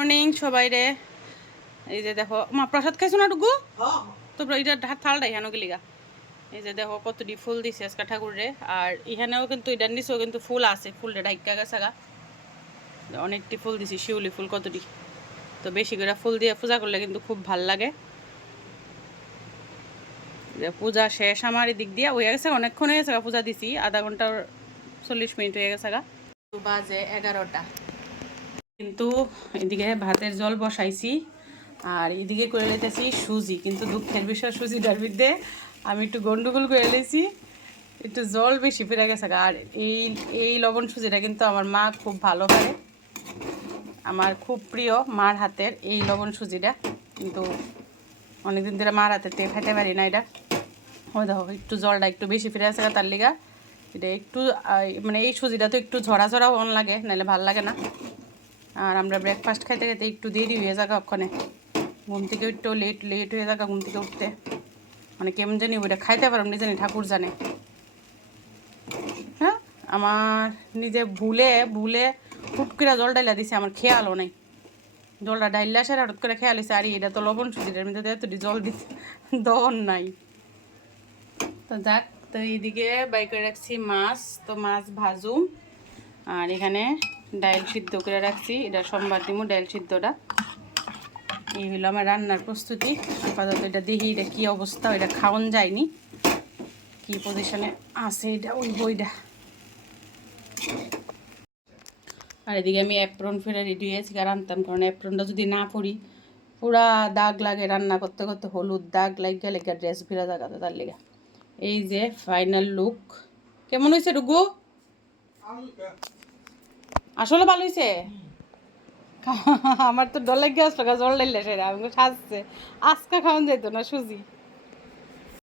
Morning সবাই রে। এই যে দেখো মা প্রসাদ খাইছো না টুকু তো এটা থালটা এখানে গেলিগা। এই যে দেখো কতটি ফুল দিছে আজকে ঠাকুরে। আর এখানেও কিন্তু এটা নিচেও কিন্তু ফুল আছে, ফুলটা ঢাইকা গেছে গা, অনেকটি ফুল দিছি, শিউলি ফুল কতটি। তো বেশি করে ফুল দিয়ে পূজা করলে কিন্তু খুব ভাল লাগে। পূজা শেষ আমার দিক দিয়ে হয়ে গেছে, অনেকক্ষণ হয়ে গেছে পূজা দিছি, আধা ঘন্টার 40 মিনিট হয়ে গেছে গা। বাজে 11টা। কিন্তু এদিকে ভাতের জল বসাইছি আর এদিকে করে লেতেছি সুজি। কিন্তু দুঃখের বিষয় সুজিটার মধ্যে আমি একটু গন্ডগোল করে লেছি, একটু জল বেশি ফিরে গেছে। আর এই লবণ সুজিটা কিন্তু আমার মা খুব ভালো করে, আমার খুব প্রিয় মার হাতের এই লবণ সুজিটা। কিন্তু অনেকদিন ধরে মার হাতের থেকে খাইতে পারি না এটা। ওই দেখো একটু জলটা একটু বেশি ফিরে আসে তার লিগা এটা একটু মানে এই সুজিটা তো একটু ঝরা ঝরাও অন লাগে, নাহলে ভাল লাগে না। আর আমরা ব্রেকফাস্ট খাইতে খাইতে একটু দেরি হয়ে যাবে, ওখানে ঘুম থেকে একটু লেট হয়ে যাবে ঘুম থেকে উঠতে। মানে কেমন জানি ওইটা খাইতে পারলাম না, জানি ঠাকুর জানে। হ্যাঁ, আমার নিজে ভুলে হুট করে জল ডাইলা দিছে, আমার খেয়ালও নাই। জলটা ডাইলা সে হঠাৎ করে খেয়াল হয়েছে আর এটা তো লবণ সুজিটার মধ্যে এতটি জল দিচ্ছে দন নাই। তো যাক, তো এইদিকে বাই করে রাখছি মাছ, তো মাছ ভাজুম। আর এখানে ডাইল সিদ্ধ করে রাখছি, এটা সোমবার দিমু ডাইল সিদ্ধটা। এই হলো আমার রান্নার প্রস্তুতি। আপাতত এটা দেখি এটা কী অবস্থা, এটা খাওয়ান যায়নি, কি পজিশনে আছে এটা ওই বইটা। আর এদিকে আমি অ্যাপ্রন ফেরে রেডি হয়েছি আর আনতাম, কারণ অ্যাপ্রনটা যদি না পরি পুরা দাগ লাগে, রান্না করতে করতে হলুদ দাগ লাগিয়ে লেগে ড্রেস ফেরা জায়গাতে তার লেগে। এই যে ফাইনাল লুক। কেমন হয়েছে রুগু? আসলে ভালো হয়েছে। আমার তো ডর লাগে আসলো জল ডাইলে সেরা আমি সাজছে, আজকে খাওয়ান যেত না সুজি।